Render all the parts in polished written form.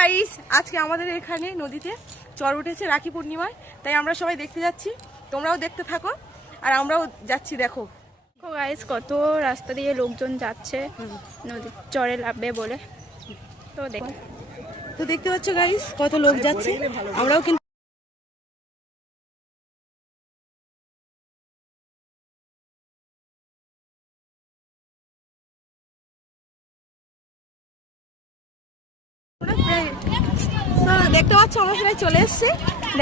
Guys, আজকে আমাদের এখানে নদীতে চর উঠেছে রাখি পূর্ণিমায়, তাই আমরা সবাই দেখতে যাচ্ছি। তোমরাও দেখতে থাকো আর আমরাও যাচ্ছি। দেখো গাইস, কত রাস্তা দিয়ে লোকজন যাচ্ছে নদীর চরে নামবে বলে। তো দেখতে পাচ্ছ গাইস, কত লোক যাচ্ছে। আমরাও কিন্তু দেখতে পাচ্ছ আমরা প্রায় চলে এসেছি।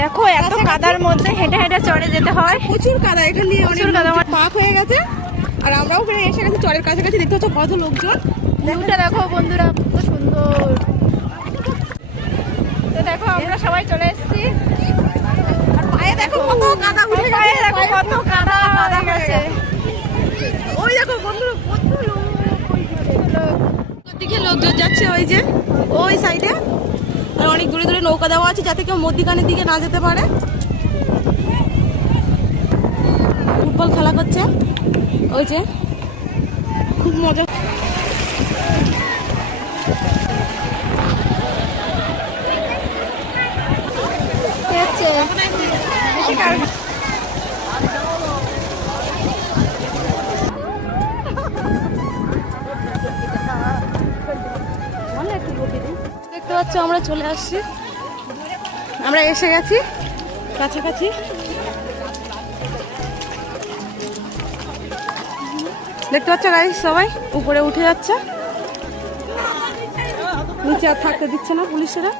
দেখো এত কাদার মধ্যে হেঁটে হেঁটে চড়ে যেতে হয়, প্রচুর কাদা। এখানে অনেক কাদা পাক হয়ে গেছে আর আমরাও প্রায় এসে গেছি চরের কাছাকাছি। দেখতে পাচ্ছ কত লোকজন। ভিউটা দেখো বন্ধুরা, কত সুন্দর। তো দেখো আমরা সবাই চলে এসেছি। আর পায়ে দেখো কত কাদা উঠে গেছে। পায়ে দেখো কত কাদা হয়ে গেছে। ওই দেখো বন্ধুরা, কত লোক। ওইদিকে লোকজন যাচ্ছে, ওই যে ওই সাইডে। আর অনেক দূরে দূরে নৌকা দেওয়া আছে যাতে কেউ মধ্যিখানের দিকে না যেতে পারে। ফুটবল খেলা করছে, ওই যে খুব মজা। দেখতে পাচ্ছ আমরা চলে আসছি, আমরা এসে গেছি কাছাকাছি। দেখতে পাচ্ছ গাইস, সবাই উপরে উঠে যাচ্ছে, নিচে আর থাকতে দিচ্ছে না পুলিশেরা।